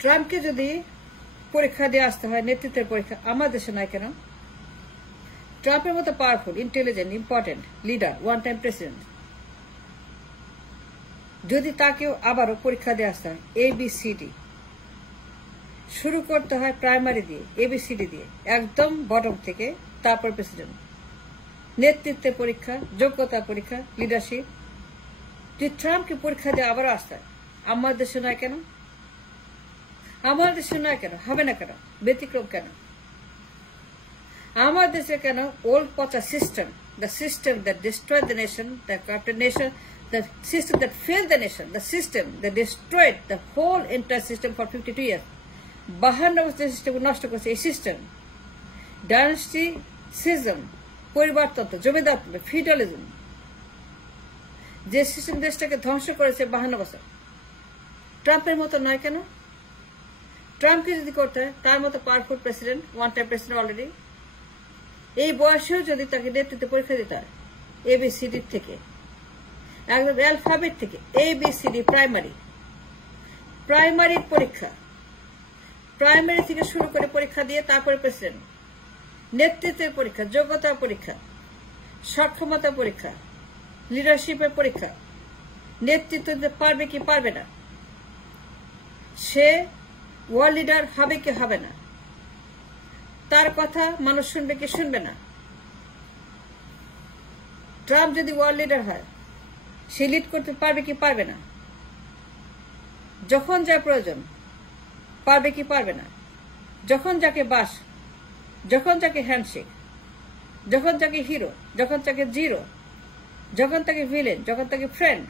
ট্রাম্পকে যদি পরীক্ষা দিয়ে আসতে হয়, নেতৃত্বের পরীক্ষা, আমার দেশে নয় কেন? ট্রাম্পের মতো powerful, intelligent, important leader, one time president, যদি তাকেও আবারও পরীক্ষা দিয়ে আসতে হয়, ABCD শুরু করতে হয় প্রাইমারি দিয়ে, ABCD দিয়ে, একদম বটম থেকে, তারপর প্রেসিডেন্ট, নেতৃত্বের পরীক্ষা, যোগ্যতা পরীক্ষা, লিডারশিপ, যদি ট্রাম্পকে পরীক্ষা দিয়ে আবারও আসতে হয়, আমার দেশে নয় কেন? আমার দেশে নয় কেন? হবে না কেন? ব্যতিক্রম কেন? আমার দেশে কেন? ওল্ড পচা system, the system that destroyed the nation, the corrupt nation, the system that failed the nation, the system that destroyed the whole entire system for 52 years. 52 বছর সিস্টেম নষ্ট করেছে এই সিস্টেম। ডাইনাস্টি সিজম, পরিবারতন্ত্র, জমিদারতন্ত্র, ফিউডালিজম, যে system দেশটাকে ধ্বংস করেছে 52 বছর। ট্রাম্পের মতো নয় কেন? ট্রাম্পকে যদি করতে হয়, তার মতো powerful president, one time president already, এই বয়সেও যদি তাকে নেতৃত্বে পরীক্ষা দিতে হয়, ABCD থেকে, একদম অ্যালফাবেট থেকে, ABCD প্রাইমারি পরীক্ষা, প্রাইমারি থেকে শুরু করে পরীক্ষা দিয়ে তারপরে প্রেসিডেন্ট, নেতৃত্বের পরীক্ষা, যোগ্যতা পরীক্ষা, সক্ষমতা পরীক্ষা, লিডারশিপের পরীক্ষা, নেতৃত্ব দিতে পারবে কি পারবে না, সে ওয়ার্ল্ড লিডার হবে কি হবে না, তার কথা মানুষ শুনবে কি শুনবে না। ট্রাম্প যদি ওয়ার্ল্ড লিডার হয়, সে লিড করতে পারবে কি পারবে না, যখন যা প্রয়োজন পারবে কি পারবে না, যখন যাকে বাস, যখন যাকে হ্যান্ডশেক, যখন যাকে হিরো, যখন তাকে জিরো, যখন তাকে ভিলেন, যখন তাকে ফ্রেন্ড,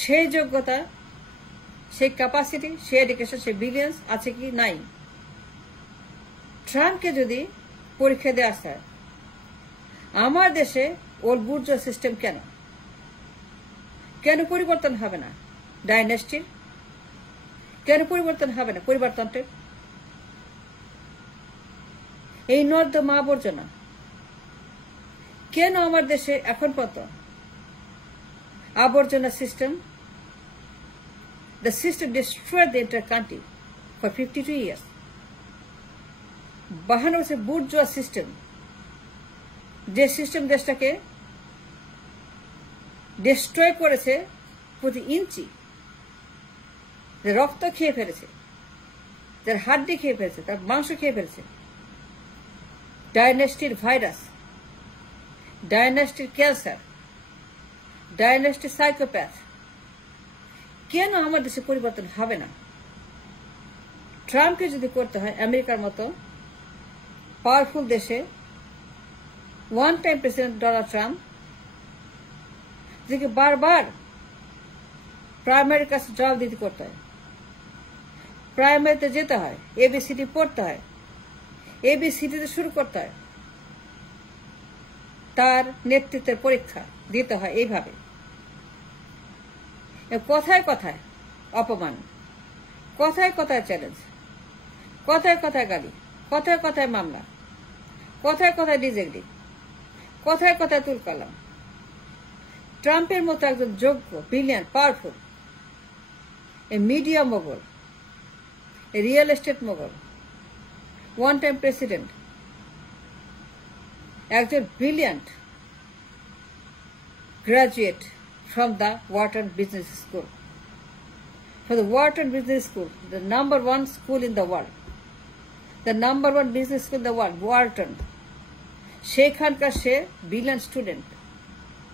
সেই যোগ্যতা, সেই ক্যাপাসিটি, সেই এডুকেশন, সেই ব্রিলিয়েন্স আছে কি নাই? ট্রাম্পকে যদি পরীক্ষা দিয়ে আসতে হয়, আমার দেশে ওর বুর্জোয়া সিস্টেম কেন? কেন পরিবর্তন হবে না? ডাইনেস্টির কেন পরিবর্তন হবে না? পরিবারতন্ত্রের এই নর্দমা আবর্জনা কেন আমার দেশে এখন পর্যন্ত আবর্জনা system? The system destroyed the entire country for 52 years. 52 বছর বুর্জোয়া সিস্টেম, যে সিস্টেম দেশটাকে ডিস্ট্রয় করেছে প্রতি ইঞ্চি, যে রক্ত খেয়ে ফেলেছে, যার হাড্ডি খেয়ে ফেলেছে, তার মাংস খেয়ে ফেলেছে। ডাইনেস্টির ভাইরাস, ডাইনেস্টির ক্যান্সার, ডাইনেস্টির সাইকোপ্যাথ, কেন আমার দেশে পরিবর্তন হবে না? ট্রাম্পকে যদি করতে হয় আমেরিকার মতো পাওয়ারফুল দেশে, one time president Donald Trump, যাকে বারবার প্রাইমারির কাছে জবাব দিতে করতে হয়, প্রাইমারিতে যেতে হয়, ABCD পড়তে হয়, ABCDতে শুরু করতে হয়, তার নেতৃত্বের পরীক্ষা দিতে হয় এইভাবে। কথায় কথায় অপমান, কথায় কথায় চ্যালেঞ্জ, কথায় কথায় গালি, কথায় কথায় মামলা, কথায় কথায় ডিজেক্টিং, কথায় কথায় তুলকালাম। ট্রাম্পের মতো একজন যোগ্য, brilliant, powerful, a media mogul, a real estate mogul, one time president, একজন brilliant graduate from the Wharton Business School. For the Wharton Business School, the #1 school in the world, the #1 business school in the world, Wharton. সেখানকার সে brilliant student,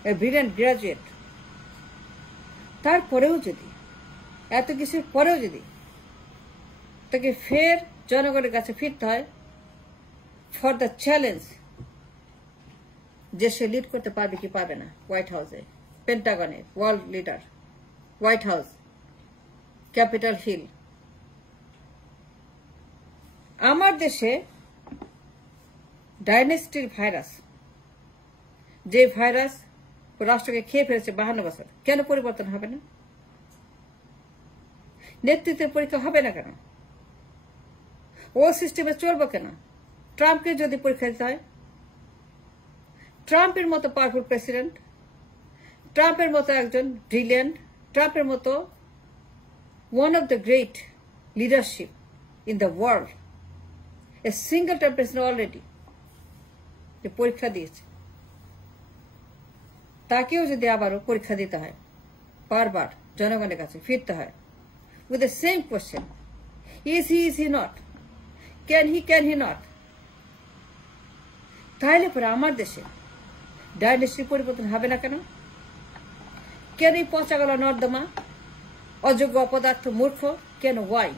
a brilliant graduate. তারপরেও যদি, এত কিছুর পরেও যদি তাকে ফের জনগণের কাছে ফিরতে হয় ফর দ্য চ্যালেঞ্জ, যে সে লিড করতে পারবে কি পারবে না, হোয়াইট হাউসে, পেন্টাগনে, world leader, White House, Capitol Hill. আমার দেশে ডাইনেস্টির ভাইরাস, যে ভাইরাস রাষ্ট্রকে খেয়ে ফেলেছে 52 বছর, কেন পরিবর্তন হবে না? নেতৃত্বের পরীক্ষা হবে না কেন? ও সিস্টেমে চলবে কেন? ট্রাম্পকে যদি পরীক্ষা দিতে হয়, ট্রাম্পের মতো পাওয়ারফুল প্রেসিডেন্ট, ট্রাম্পের মতো একজন ব্রিলিয়ান্ট, ট্রাম্পের মতো one of the great leadership in the world, a single term president already, যে পরীক্ষা দিয়েছে, তাকেও যদি আবারও পরীক্ষা দিতে হয়, বারবার জনগণের কাছে ফিরতে হয় with the same question, is he not, can he not, তাহলে পরে আমার দেশে ডাইনেস্টির পরিবর্তন হবে না কেন? কেন এই পচা গলা নর্দমা, অযোগ্য অপদার্থ মূর্খ, কেন? ওয়াই?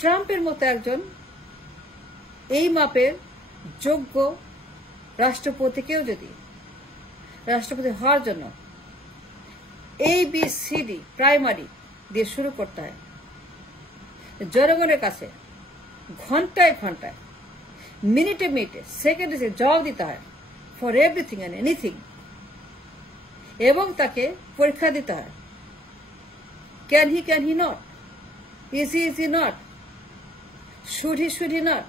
ট্রাম্পের মতো একজন এই মাপের যোগ্য রাষ্ট্রপতিকেও যদি রাষ্ট্রপতি হওয়ার জন্য ABCD প্রাইমারি দিয়ে শুরু করতে হয়, জনগণের কাছে ঘন্টায় ঘন্টায়, মিনিটে মিনিটে, সেকেন্ডে জবাব দিতে হয় ফর এভরিথিং অ্যান্ড এনিথিং, এবং তাকে পরীক্ষা দিতে হয়, can he not, is he not, should he not,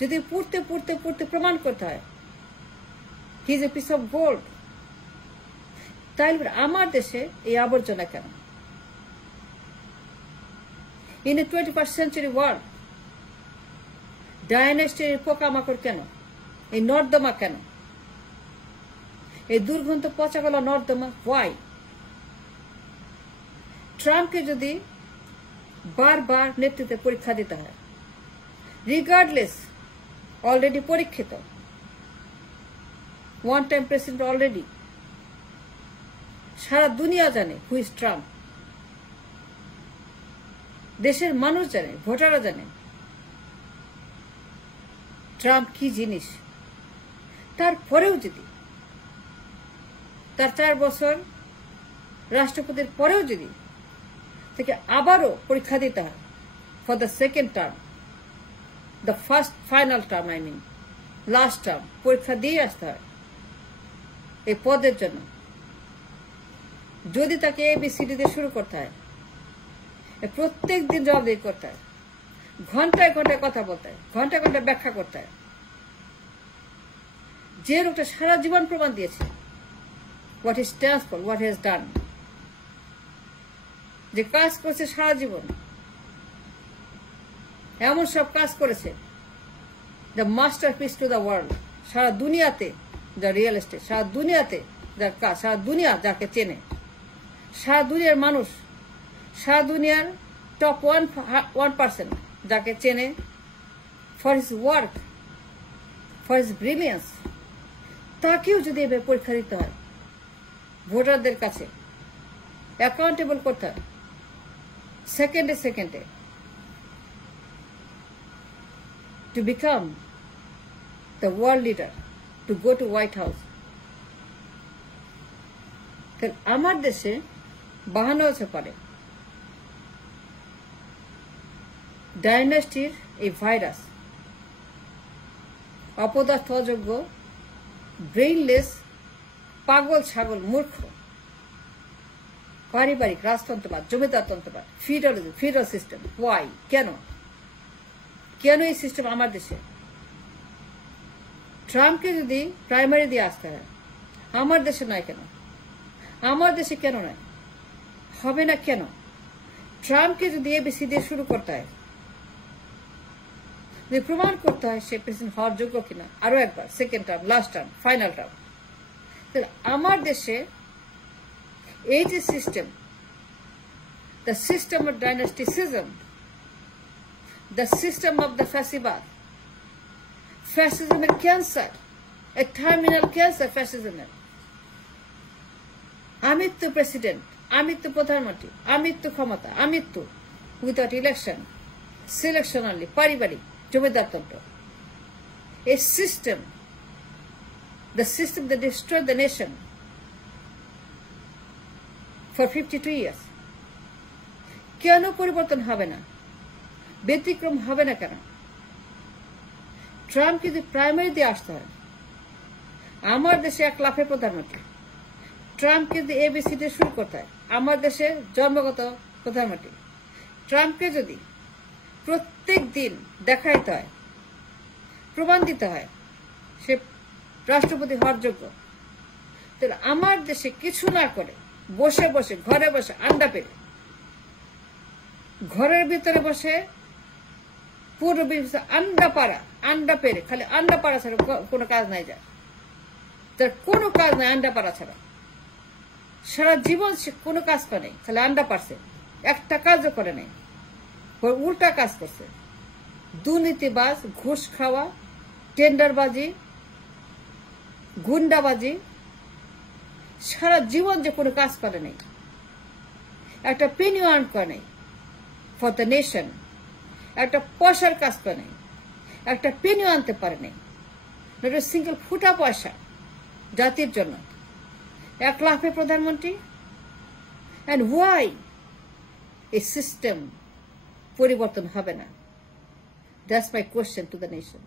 যদি পড়তে পড়তে পড়তে প্রমাণ করতে হয় he is a piece of gold, তাহলে আমার দেশে এই আবর্জনা কেন? In a 21st century world ডাইনেস্টির পোকামাকড় কেন? এই নর্দমা কেন? এই দুর্গন্ধ পচা গলা নর্দমা, ওয়াই? ট্রাম্পকে যদি বারবার নেতৃত্বে পরীক্ষা দিতে হয়, রিগার্ডলেস, অলরেডি পরীক্ষিত, ওয়ান টাইম প্রেসিডেন্ট অলরেডি, সারা দুনিয়া জানে হু ইজ ট্রাম্প, দেশের মানুষ জানে, ভোটাররা জানে ট্রাম্প কি জিনিস। তারপরেও যদি তার 4 বছর রাষ্ট্রপতির পরেও যদি তাকে আবারও পরীক্ষা দিতে হয় for the second term, the first final term, last term, পরীক্ষা দিয়ে আসতে হয় এই পদের জন্য, যদি তাকে ABCD দিয়ে শুরু করতে হয়, প্রত্যেক দিন জবাবদিহি করতে হয়, ঘন্টায় ঘন্টায় কথা বলতে হয়, ঘন্টায় ঘন্টায় ব্যাখ্যা করতে হয়, যে লোকটা সারা জীবন প্রমাণ দিয়েছে what he stands for, what he has done, যে কাজ করেছে সারা জীবন, এমন সব কাজ করেছে, the masterpiece to the world, সারা দুনিয়াতে, দ্য রিয়েল এস্টেট, সারা দুনিয়াতে যার কাজ, সারা দুনিয়া যাকে চেনে, সারা দুনিয়ার মানুষ, সারা দুনিয়ার টপ 1% যাকে চেনে for his work, for his brilliance, তাকেও যদি এভাবে পরীক্ষা দিতে হয়, ভোটারদের কাছে অ্যাকাউন্টেবল করতে হয় সেকেন্ডে সেকেন্ডে, to become the world leader, to go to White House, তাহলে আমার দেশে বাহানো হতে পারে ডাইনেস্টির এই ভাইরাস, অপদার্থ, অযোগ্য, ব্রেইনলেস, পাগল ছাগল মূর্খ, পারিবারিক রাজতন্ত্রবাদ, জমিদারতন্ত্রবাদ, ফিউডাল সিস্টেম, ওয়াই? কেন এই সিস্টেম আমার দেশে? ট্রাম্পকে যদি প্রাইমারি দিয়ে আসতে হয়, আমার দেশে নয় কেন? আমার দেশে কেন নয়? হবে না কেন? ট্রাম্পকে যদি ABC দিয়ে শুরু করতে হয়, যদি প্রমাণ করতে হয় সে প্রেসিডেন্ট হওয়ার যোগ্য কিনা, আরো একবার, second term, last term, final term, তাহলে আমার দেশে এই যে system, the system of dynasticism, the system of the fascism cancer, a terminal cancer fascism, আমিত্ব প্রেসিডেন্ট, আমিত্ব প্রধানমন্ত্রী, আমিত্ব ক্ষমতা, আমিত্ব উইদাউট ইলেকশন, সিলেকশন অনলি, পারিবারিক জমিদারতন্ত্র, a system, the system that destroyed the nation for 52 years, কেন পরিবর্তন হবে না? ব্যতিক্রম হবে না কেন? ট্রাম্প যদি প্রাইমারি দিয়ে আসতে হয়, আমার দেশে 1 লাফের প্রধানমন্ত্রী, ট্রাম্পকে যদি ABC দিয়ে শুরু করতে হয়, আমার দেশে জন্মগত প্রধানমন্ত্রী, ট্রাম্পকে যদি প্রত্যেক দিন দেখাইতে হয়, প্রমাণ দিতে হয় সে রাষ্ট্রপতি হওয়ার যোগ্য, তাহলে আমার দেশে কিছু না করে বসে বসে ঘরে বসে আন্ডা পেরে, ঘরের ভিতরে বসে পুরো আন্ডা পেরে, খালি আন্ডা পাড়া ছাড়া কোনো কাজ নাই যায়, তার কোনো কাজ নাই আন্ডা পাড়া ছাড়া। সারা জীবন সে কোনো কাজ করে নেই, খালি আন্ডা পারছে, একটা কাজও করে নেই, উল্টা কাজ করছে। দুর্নীতিবাজ, ঘুষ খাওয়া, টেন্ডারবাজি, গুন্ডাবাজি, সারা জীবন যে কোনো কাজ করে নেই, একটা পেনিও আর্ন করে নেই ফর দ্য নেশন, একটা পয়সার কাজ করে নেই, একটা পেনিও আনতে পারে নেই, সিঙ্গেল ফুটা পয়সা জাতির জন্য। 1 লাখে প্রধানমন্ত্রী। অ্যান্ড ওয়াই এই সিস্টেম পরিবর্তন হবে না? That's my question to the nation.